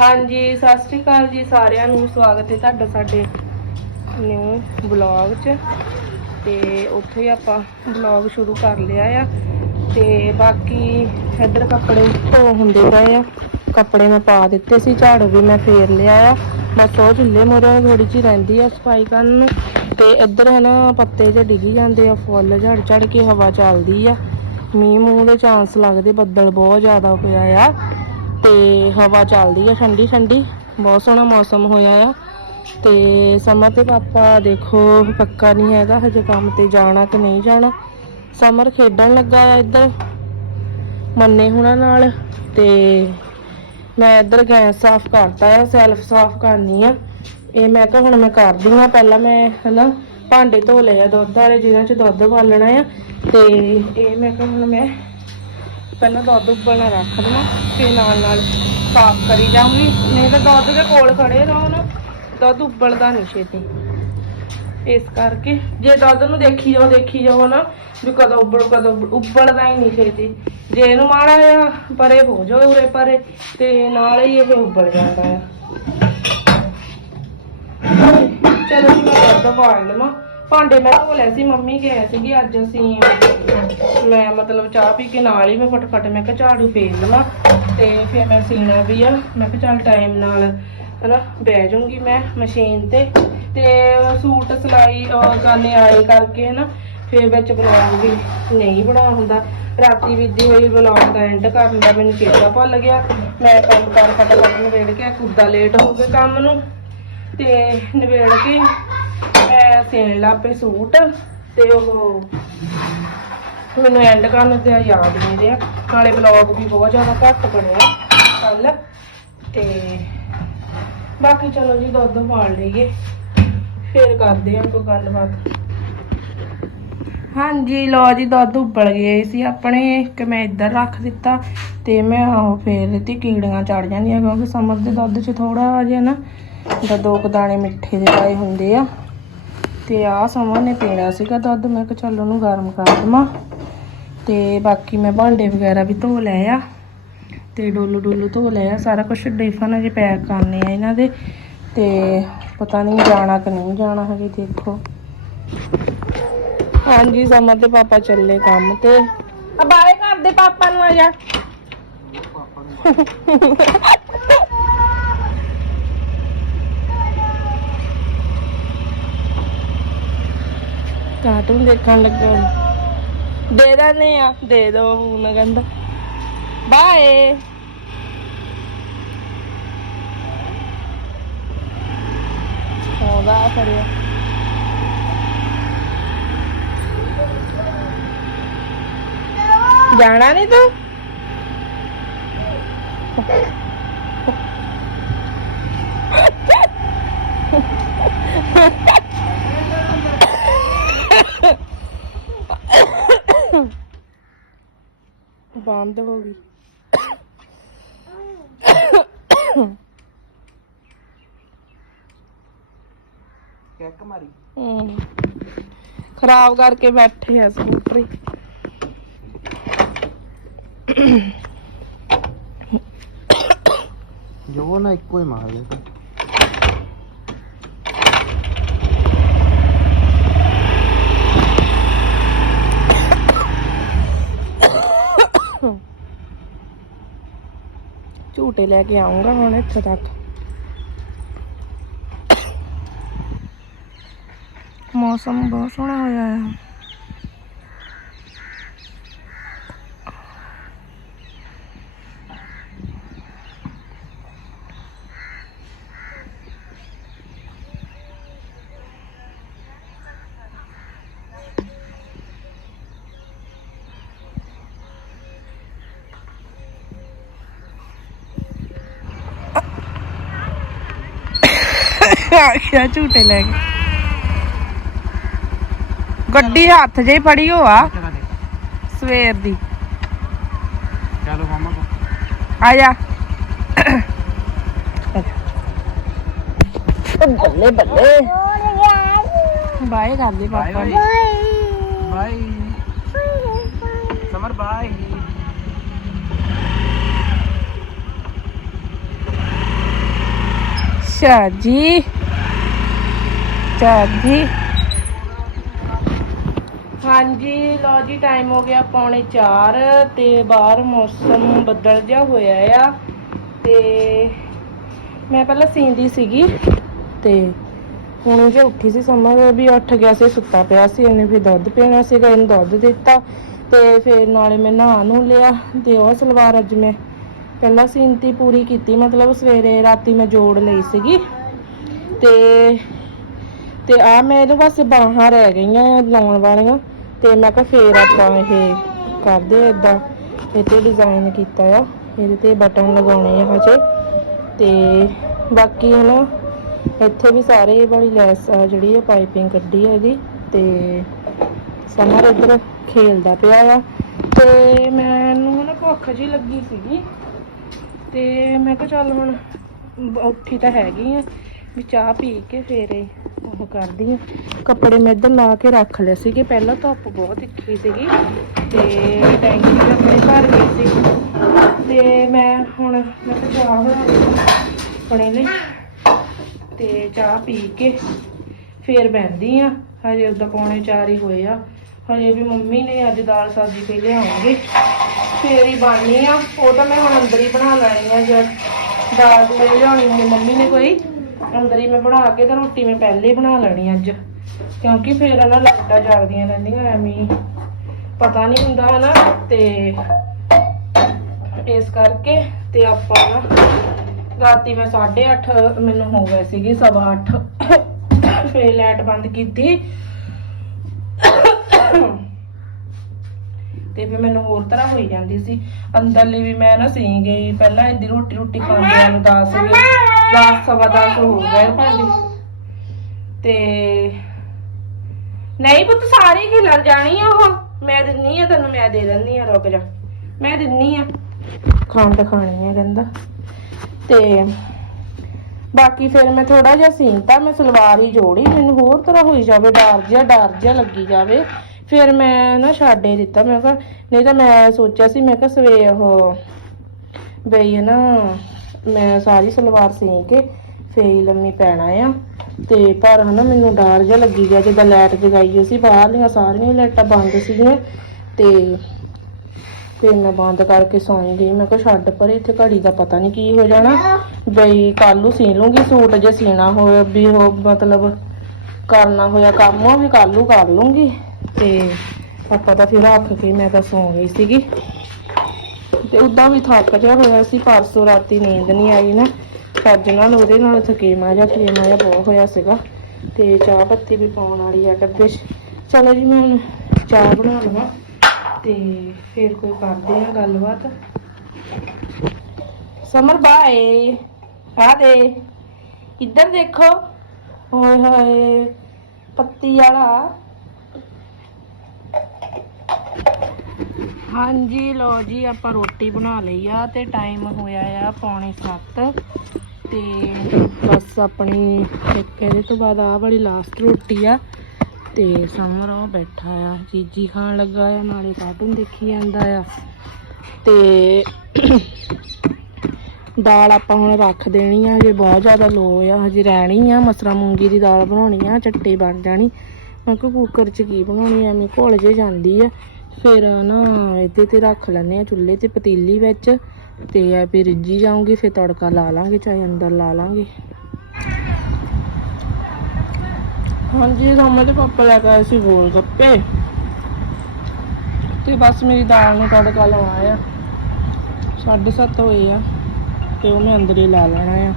ਹਾਂਜੀ, ਸਤਿ ਸ਼੍ਰੀ ਅਕਾਲ ਜੀ ਸਾਰਿਆਂ ਨੂੰ। ਸਵਾਗਤ ਹੈ ਤੁਹਾਡਾ ਸਾਡੇ ਨਿਊ ਬਲੌਗ 'ਚ। ਤੇ ਉੱਥੇ ਹੀ ਆਪਾਂ ਬਲੌਗ ਸ਼ੁਰੂ ਕਰ ਲਿਆ ਆ। ਤੇ ਬਾਕੀ ਇੱਧਰ ਕੱਪੜੇ ਧੋ ਹੁੰਦੇ ਪਏ ਆ। ਕੱਪੜੇ ਮੈਂ ਪਾ ਦਿੱਤੇ ਸੀ, ਝਾੜੂ ਵੀ ਮੈਂ ਫੇਰ ਲਿਆ ਆ। ਬਸ ਉਹ ਚੁੱਲ੍ਹੇ ਮੂਹਰੇ ਥੋੜੀ ਜਿਹੀ ਰਹਿੰਦੀ ਆ ਸਫ਼ਾਈ ਕਰਨ। ਨੂੰ ਤੇ ਇੱਧਰ ਹਨਾ ਪੱਤੇ ਜਿਹੇ ਡਿੱਗੀ ਜਾਂਦੇ ਆ, ਫੁੱਲ ਝੜ ਝੜ ਕੇ ਹਵਾ ਚੱਲਦੀ ਆ। ਮੀਂਹ ਮੂੰਹ ਦੇ ਚਾਂਸ ਲੱਗਦੇ, ਬੱਦਲ ਬਹੁਤ ਜ਼ਿਆਦਾ ਪਿਆ ਆ। ਤੇ ਹਵਾ ਚੱਲਦੀ ਆ ਠੰਡੀ ਠੰਡੀ, ਬਹੁਤ ਸੋਹਣਾ ਮੌਸਮ ਹੋਇਆ ਆ। ਤੇ ਸਮਰ ਤੇ ਪਾਪਾ ਦੇਖੋ, ਪੱਕਾ ਨਹੀਂ ਹੈਗਾ, ਹਜੇ ਕੰਮ ਤੇ ਜਾਣਾ ਕਿ ਨਹੀਂ ਜਾਣਾ। ਸਮਰ ਖੇਡਣ ਲੱਗਾ ਆ ਇੱਧਰ, ਮੰਨੇ ਹੁਣਾਂ ਨਾਲ। ਤੇ ਮੈਂ ਇੱਧਰ ਗੈਸ ਸਾਫ਼ ਕਰਤਾ ਆ, ਸੈਲਫ ਸਾਫ਼ ਕਰਨੀ ਆ। ਇਹ ਮੈਂ ਕਿਹਾ ਹੁਣ ਮੈਂ ਕਰਦੀ ਆ ਪਹਿਲਾਂ ਮੈਂ ਹਨਾ ਭਾਂਡੇ ਧੋ ਲਏ ਆ ਦੁੱਧ ਵਾਲੇ, ਜਿਹਨਾਂ 'ਚ ਦੁੱਧ ਬਾਲਣਾ ਆ। ਤੇ ਇਹ ਮੈਂ ਕਿਹਾ ਹੁਣ ਮੈਂ ਪਹਿਲਾਂ ਦੁੱਧ ਉਬਲਣਾ ਰੱਖ ਦੇਣਾ, ਫਿਰ ਨਾਲ ਨਾਲ ਸਾਫ਼ ਕਰੀ ਜਾਊਂਗੀ। ਨਹੀਂ ਤਾਂ ਦੁੱਧ ਦੇ ਕੋਲ ਖੜੇ ਰਹੋ ਨਾ, ਦੁੱਧ ਉਬਲਦਾ ਨਹੀਂ ਛੇਤੀ। ਇਸ ਕਰਕੇ ਜੇ ਦੁੱਧ ਨੂੰ ਦੇਖੀ ਜਾਓ ਦੇਖੀ ਜਾਓ ਨਾ, ਵੀ ਕਦੋਂ ਉਬਲ, ਕਦੋਂ ਉਬਲ- ਉਬਲਦਾ ਹੀ ਨਹੀਂ ਛੇਤੀ। ਜੇ ਇਹਨੂੰ ਮਾੜਾ ਆ ਪਰੇ ਹੋ ਜਾਓ, ਉਰੇ ਪਰੇ, ਤੇ ਨਾਲ ਹੀ ਇਹ ਉਬਲ ਜਾਂਦਾ ਆ। ਚਲੋ ਜੀ, ਮੈਂ ਦੁੱਧ ਪਾਣ ਲਵਾਂ ਭਾਂਡੇ ਮੈਂ ਧੋ ਲਏ ਸੀ, ਮੰਮੀ ਗਏ ਸੀਗੇ, ਅੱਜ ਅਸੀਂ ਮੈਂ ਮਤਲਬ ਚਾਹ ਪੀ ਕੇ ਨਾਲ ਹੀ ਮੈਂ ਫਟਫਟ ਮੈਂ ਕਿਹਾ ਝਾੜੂ ਫੇਰ ਲਵਾਂ ਤੇ ਫਿਰ ਮੈਂ ਸੀਣਾ ਵੀ ਆ। ਮੈਂ ਕਿਹਾ ਚੱਲ ਟਾਈਮ ਨਾਲ ਹਨਾ, ਬਹਿ ਜਾਊਂਗੀ ਮੈਂ ਮਸ਼ੀਨ ਤੇ ਤੇ ਸੂਟ ਸਿਲਾਈ ਕਰਨੇ ਆਏ ਕਰਕੇ ਹਨਾ, ਫਿਰ ਵਿੱਚ ਬਲੌਗ ਵੀ ਨਹੀਂ ਬਣਾ ਹੁੰਦਾ। ਰਾਤੀ ਬੀਤੀ ਹੋਈ ਬਲੌਗ ਦਾ ਐਂਡ ਕਰਨ ਦਾ ਮੈਨੂੰ ਚੇਤਾ ਭੁੱਲ ਗਿਆ। ਮੈਂ ਕੰਮ ਕਰ ਫਟਾਫਟ ਨਵੇੜ ਕੇ ਕੁੱਦਾ ਲੇਟ ਹੋ ਗਏ ਕੰਮ ਨੂੰ ਤੇ ਨਿਬੇੜ ਕੇ ਮੈਂ ਸੀਣ ਲੱਪੇ ਸੂਟ ਤੇ ਉਹ ਮੈਨੂੰ ਐਂਡ ਕਰਨ ਤੇ ਯਾਦ ਨਹੀਂ ਰਿਹਾ। ਨਾਲੇ ਬਲੌਗ ਵੀ ਬਹੁਤ ਜ਼ਿਆਦਾ ਘੱਟ ਬਣਿਆ ਕੱਲ ਤੇ ਬਾਕੀ ਚਲੋ ਜੀ ਦੁੱਧ ਪਾਲ ਲਈਏ, ਫਿਰ ਕਰਦੇ ਆ ਕੋਈ ਗੱਲਬਾਤ। ਹਾਂਜੀ, ਲਓ ਜੀ ਦੁੱਧ ਉਬਲ ਗਏ ਸੀ ਆਪਣੇ ਕਿ ਮੈਂ ਇੱਧਰ ਰੱਖ ਦਿੱਤਾ ਤੇ ਮੈਂ ਉਹ ਫੇਰ ਦਿੱਤੀ, ਕੀੜੀਆਂ ਚੜ ਜਾਂਦੀਆਂ ਕਿਉਂਕਿ ਸਮਰ ਦੇ ਦੁੱਧ 'ਚ ਥੋੜਾ ਜਿਹਾ ਨਾ ਦਾ ਦੋ ਕੁ ਦਾਣੇ ਮਿੱਠੇ ਦੇ ਪਾਏ ਹੁੰਦੇ ਆ। ਤੇ ਆਹ ਸਮਰ ਨੇ ਪੀਣਾ ਸੀਗਾ ਦੁੱਧ। ਮੈਂ ਕਿਹਾ ਚੱਲ ਉਹਨੂੰ ਗਰਮ ਕਰ ਦਵਾਂ। ਤੇ ਬਾਕੀ ਮੈਂ ਭਾਂਡੇ ਵਗੈਰਾ ਵੀ ਧੋ ਲਏ ਆ। ਤੇ ਡੋਲੂ ਡੋਲੂ ਧੋ ਲਏ ਆ। ਸਾਰਾ ਕੁਝ ਡਿਫਨ ਅਜੇ ਪੈਕ ਕਰਨੇ ਆ ਇਹਨਾਂ ਦੇ। ਤੇ ਪਤਾ ਨਹੀਂ ਜਾਣਾ ਕਿ ਨਹੀਂ ਜਾਣਾ ਹਜੇ ਦੇਖੋ। ਹਾਂਜੀ ਸਮਰ ਦੇ ਪਾਪਾ ਚੱਲੇ ਕੰਮ ਤੇ। ਆ ਬਾਏ ਕਰਦੇ ਪਾਪਾ ਨੂੰ ਆ ਜਾ। ਕਾਰਟੂਨ ਦੇਖਣ ਲੱਗਾ ਦੇ ਦਨੇ ਆ, ਦੇ ਦੋ ਫੋਨ ਕਹਿੰਦਾ। ਬਾਏ ਹੋਗਾ ਕਰਿਆ ਜਾਣਾ ਨਹੀਂ ਤੂੰ? ਬੰਦ ਹੋ ਗਈ। ਕਿੱਕ ਮਾਰੀ। ਖਰਾਬ ਕਰਕੇ ਬੈਠੇ ਆ ਸਕੂਟਰੀ। ਜੋ ਨਾ ਇੱਕੋ ਹੀ ਮਾਰ ਲੈ ਝੂਟੇ ਲੈ ਕੇ ਆਉਂਗਾ ਹੁਣ ਇੱਥੇ ਤੱਕ। ਮੌਸਮ ਬਹੁਤ ਸੋਹਣਾ ਹੋਇਆ ਹੈ ਆਖਿਆ ਝੂਟੇ ਲੈ ਕੇ। ਗੱਡੀ ਹੱਥ 'ਚ ਹੀ ਫੜੀ ਹੋਆ ਸਵੇਰ ਦੀ। ਚਲੋ ਮਾਮਾ ਕੋ। ਆ ਜਾ। ਬੱਲੇ ਬੱਲੇ। ਬਾਏ ਕਰਦੇ ਪਾਪਾ ਨੂੰ ਬਾਈ ਸਮਰ ਬਾਈ ਚਾਜੀ ਚਾਜੀ ਹਾਂਜੀ ਲੋ ਜੀ ਟਾਈਮ ਹੋ ਗਿਆ ਪੌਣੇ 4 ਤੇ ਬਾਹਰ ਮੌਸਮ ਬੱਦਲ ਜਿਹਾ ਹੋਇਆ ਆ ਤੇ ਮੈਂ ਪਹਿਲਾਂ ਸੀਂਦੀ ਸੀਗੀ ਤੇ ਹੁਣ ਜੇ ਉੱਠੀ ਸੀ ਸਮਰ ਵੀ ਉੱਠ ਗਿਆ ਸੀ, ਸੁੱਤਾ ਪਿਆ ਸੀ, ਇਹਨੇ ਫਿਰ ਦੁੱਧ ਪੀਣਾ ਸੀਗਾ, ਇਹਨੂੰ ਦੁੱਧ ਦਿੱਤਾ ਤੇ ਫਿਰ ਨਾਲੇ ਮੈਂ ਨਹਾ ਨੂੰ ਲਿਆ ਤੇ ਉਹ ਸਲਵਾਰ ਅੱਜ ਮੈਂ ਪਹਿਲਾਂ ਸੀਨਤੀ ਪੂਰੀ ਕੀਤੀ, ਮਤਲਬ ਸਵੇਰੇ ਰਾਤੀ ਮੈਂ ਜੋੜ ਲਈ ਸੀਗੀ ਤੇ ਤੇ ਆ ਮੇਰੇ ਬਸ ਬਾਹਾਂ ਰਹਿ ਗਈਆਂ ਆ, ਲਾਉਣ ਵਾਲੀਆਂ। ਤੇ ਮੈਂ ਕਿਹਾ ਫੇਰ ਆਪਾਂ ਇਹ ਕਰਦੇ ਇਦਾਂ ਇਹ ਤੇ ਡਿਜ਼ਾਈਨ ਕੀਤਾ ਆ। ਇਹਦੇ ਤੇ ਬਟਨ ਲਗਾਉਣੇ ਆ ਹਜੇ। ਤੇ ਬਾਕੀ ਹਨਾ ਇੱਥੇ ਵੀ ਸਾਰੇ ਵਾਲੀ ਲੈਸ ਆ ਜਿਹੜੀ ਹੈ ਪਾਈਪਿੰਗ ਕੱਢੀ ਹੈ ਇਹਦੀ। ਤੇ ਸਮਰ ਇੱਧਰ ਖੇਲਦਾ ਪਿਆ ਆ। ਤੇ ਮੈਨੂੰ ਨਾ ਭੁੱਖ ਜੀ ਲੱਗੀ ਸੀਗੀ। ਤੇ ਮੈਂ ਕਿਹਾ ਚੱਲ ਹੁਣ ਉੱਠੀ ਤਾਂ ਹੈਗੀ ਆ, ਵੀ ਚਾਹ ਪੀ ਕੇ ਫੇਰ ਇਹ ਉਹ ਕਰਦੀ ਆ। ਕੱਪੜੇ ਮੈਂ ਇੱਧਰ ਲਾ ਕੇ ਰੱਖ ਲਏ ਸੀਗੇ। ਪਹਿਲਾਂ ਧੁੱਪ ਬਹੁਤ ਤਿੱਖੀ ਸੀਗੀ ਤੇ ਟੈਂਕੀ ਵੀ ਆਪਣੇ ਭਰ ਗਈ ਸੀ। ਤੇ ਮੈਂ ਹੁਣ ਮੈਂ ਕਿਹਾ ਚਾਹ ਬਣਾ ਆਪਣੇ ਲਈ। ਤੇ ਚਾਹ ਪੀ ਕੇ ਫੇਰ ਬਹਿੰਦੀ ਆ। ਹਜੇ ਉਦਾਂ ਪੌਣੇ ਚਾਰ ਹੀ ਹੋਏ ਆ। ਹਜੇ ਵੀ ਮੰਮੀ ਨੇ ਅੱਜ ਦਾਲ ਸਬਜ਼ੀ ਪਈ ਲਿਆਉਣਗੇ। ਫੇਰ ਹੀ ਬਣਨੀ ਆ। ਉਹ ਤਾਂ ਮੈਂ ਹੁਣ ਅੰਦਰ ਹੀ ਬਣਾ ਲੈਣੀ ਆ। ਜਦ ਦਾਲ ਦੂਲ ਲਿਆਉਣੀ ਹੁੰਦੀ, ਮੰਮੀ ਨੇ ਕੋਈ ਅੰਦਰ ਹੀ ਮੈਂ ਬਣਾ ਕੇ ਤਾਂ ਰੋਟੀ ਮੈਂ ਪਹਿਲੇ ਹੀ ਬਣਾ ਲੈਣੀ ਅੱਜ। ਕਿਉਂਕਿ ਫੇਰ ਨਾ ਲਾਈਟਾਂ ਜਗਦੀਆਂ ਰਹਿੰਦੀਆਂ ਐਵੇਂ ਪਤਾ ਨਹੀਂ ਹੁੰਦਾ ਹਨਾ, ਤੇ ਇਸ ਕਰਕੇ ਤੇ ਆਪਾਂ ਰਾਤੀ ਮੈਂ 8:30 ਮੈਨੂੰ ਹੋ ਗਏ ਸੀਗੀ ਸਵਾ 8 ਫੇਰ ਲਾਈਟ ਬੰਦ ਕੀਤੀ। ਤੇ ਫਿਰ ਮੈਨੂੰ ਹੋਰ ਤਰ੍ਹਾਂ ਹੋਈ ਜਾਂਦੀ ਸੀ। ਅੰਦਰਲੀ ਵੀ ਮੈਂ ਨਾ ਸੀ ਗਈ। ਪਹਿਲਾਂ ਇਹਦੀ ਰੋਟੀ ਰੋਟੀ ਖਾਂਦਿਆਂ ਨੂੰ 10 ਵਜੇ 10 ਸਵਾ 10 ਹੋ ਗਏ ਭਾਂਡੇ। ਤੇ ਨਹੀਂ ਪੁੱਤ ਸਾਰੀ ਖਿਲਰ ਜਾਣੀ ਆ ਉਹ। ਮੈਂ ਦਿੰਨੀ ਆ ਤੈਨੂੰ ਮੈਂ ਦੇ ਦਿੰਨੀ ਆ ਰੁਕ ਜਾ। ਮੈਂ ਦਿੰਨੀ ਆ। ਖੰਡ ਖਾਣੀ ਆ ਕਹਿੰਦਾ। ਤੇ ਬਾਕੀ ਫਿਰ ਮੈਂ ਥੋੜਾ ਜਿਹਾ ਸੀਨਤਾ ਮੈਂ ਸਲਵਾਰ ਹੀ ਜੋੜੀ। ਮੈਨੂੰ ਹੋਰ ਤਰ੍ਹਾਂ ਹੋਈ ਜਾਵੇ ਡਰ ਜਿਹਾ ਡਰ ਜਿਹਾ ਲੱਗੀ ਜਾਵੇ। ਫਿਰ ਮੈਂ ਨਾ ਛੱਡ ਹੀ ਦਿੱਤਾ, ਮੈਂ ਕਿਹਾ ਨਹੀਂ ਤਾਂ ਮੈਂ ਸੋਚਿਆ ਸੀ, ਮੈਂ ਕਿਹਾ ਸਵੇ ਉਹ ਬਈ ਨਾ, ਮੈਂ ਸਾਰੀ ਸਲਵਾਰ ਸੀ ਕੇ ਫੇਰ ਲੰਮੀ ਪੈਣਾ ਆ। ਤੇ ਪਰ ਹਨਾ ਮੈਨੂੰ ਡਰ ਜਿਹਾ ਲੱਗੀ ਗਿਆ, ਜਿੱਦਾਂ ਲਾਈਟ ਜਗਾਈ ਹੋਈ ਸੀ, ਬਾਹਰਲੀਆਂ ਸਾਰੀਆਂ ਲਾਈਟਾਂ ਬੰਦ ਸੀਗੀਆਂ। ਤੇ ਫਿਰ ਮੈਂ ਬੰਦ ਕਰਕੇ ਸੌਂ ਗਈ, ਮੈਂ ਕਿਹਾ ਛੱਡ ਪਰ ਇੱਥੇ ਘੜੀ ਦਾ ਪਤਾ ਨਹੀਂ ਕੀ ਹੋ ਜਾਣਾ। ਬਈ ਕੱਲ ਨੂੰ ਸੀ ਲੂੰਗੀ ਸੂਟ ਜੇ ਸੀਣਾ ਹੋਇਆ, ਵੀ ਉਹ ਮਤਲਬ ਕਰਨਾ ਹੋਇਆ ਕੰਮ, ਉਹ ਵੀ ਕੱਲ ਨੂੰ ਕਰ ਲੂੰਗੀ ਤੇ ਆਪਾਂ ਤਾਂ ਫਿਰ ਰੱਖ ਕੇ ਮੈਂ ਤਾਂ ਸੌਂ ਗਈ ਸੀਗੀ। ਤੇ ਉਦਾਂ ਵੀ ਥੱਕ ਜਿਹਾ ਹੋਇਆ ਸੀ, ਪਰਸੋਂ ਰਾਤੀ ਨੀਂਦ ਨਹੀਂ ਆਈ ਨਾ। ਅੱਜ ਨਾਲ ਉਹਦੇ ਨਾਲ ਥਕੇਮਾ ਜਾਂ ਕੇਮਾ ਜਾਂ ਬਹੁਤ ਹੋਇਆ ਸੀਗਾ। ਤੇ ਚਾਹ ਪੱਤੀ ਵੀ ਪਾਉਣ ਵਾਲੀ ਆ ਡੱਬੇ 'ਚ। ਚਲੋ ਜੀ, ਮੈਂ ਹੁਣ ਚਾਹ ਬਣਾ ਲਵਾਂ ਤੇ ਫਿਰ ਕੋਈ ਕਰਦੇ ਆ ਗੱਲਬਾਤ। ਸਮਰ, ਬਾਏ। ਆ ਦੇ। ਇੱਧਰ ਦੇਖੋ। ਓਏ ਹੋਏ, ਪੱਤੀ ਵਾਲਾ। ਹਾਂਜੀ ਲੋ ਜੀ, ਆਪਾਂ ਰੋਟੀ ਬਣਾ ਲਈ ਆ ਤੇ ਟਾਈਮ ਹੋਇਆ ਆ ਪੌਣੇ 7 ਤੇ ਬਸ ਆਪਣੀ ਇੱਕ ਇਹਦੇ ਤੋਂ ਬਾਅਦ ਆ ਵਾਲੀ ਲਾਸਟ ਰੋਟੀ ਆ ਤੇ ਸਮਰ ਉਹ ਬੈਠਾ ਆ, ਚੀਜੀ ਖਾਣ ਲੱਗਾ ਆ, ਨਾਲੇ ਕਾਰਟੂਨ ਦੇਖੀ ਜਾਂਦਾ ਆ ਤੇ ਦਾਲ ਆਪਾਂ ਹੁਣ ਰੱਖ ਦੇਣੀ ਆ ਜੇ ਬਹੁਤ ਜ਼ਿਆਦਾ ਲੋ ਆ, ਹਜੇ ਰਹਿਣੀ ਆ, ਮਸਰਾ ਮੂੰਗੀ ਦੀ ਦਾਲ ਬਣਾਉਣੀ ਆ ਚੱਟੀ ਬਣ ਜਾਣੀ। ਮੈਂ ਕਿਹਾ ਕੁੱਕਰ 'ਚ ਕੀ ਬਣਾਉਣੀ ਐਵੇਂ ਘੋਲ ਜੇ ਜਾਂਦੀ ਆ। ਫਿਰ ਨਾ ਇਹਦੇ ਤੇ ਰੱਖ ਲੈਂਦੇ ਆ ਚੁੱਲ੍ਹੇ ਤੇ ਪਤੀਲੀ ਵਿੱਚ ਤੇ ਆ ਫਿਰ ਰਿੱਝੀ ਜਾਊਂਗੀ, ਫਿਰ ਤੜਕਾ ਲਾ ਲਾਂਗੇ, ਚਾਹੇ ਅੰਦਰ ਲਾ ਲਾਂਗੇ। ਹਾਂਜੀ ਸਾਹਮਣੇ ਤੇ ਪਾਪਾ ਲੈ ਕੇ ਆਏ ਸੀ ਗੋਲ ਗੱਪੇ। ਤੇ ਬਸ ਮੇਰੀ ਦਾਲ ਨੂੰ ਤੜਕਾ ਲਾਉਣਾ ਆ 7:30 ਹੋਏ ਆ, ਤੇ ਉਹ ਮੈਂ ਅੰਦਰ ਹੀ ਲਾ ਲੈਣਾ ਆ।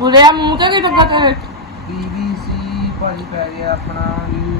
ਉਰੇ ਆ ਮੂੰਹ ਤੇ ਕੀ ਲੱਗਾ ਤੇਰੇ BBC ਭਾਜੀ ਪੈ ਗਿਆ ਆਪਣਾ YouTube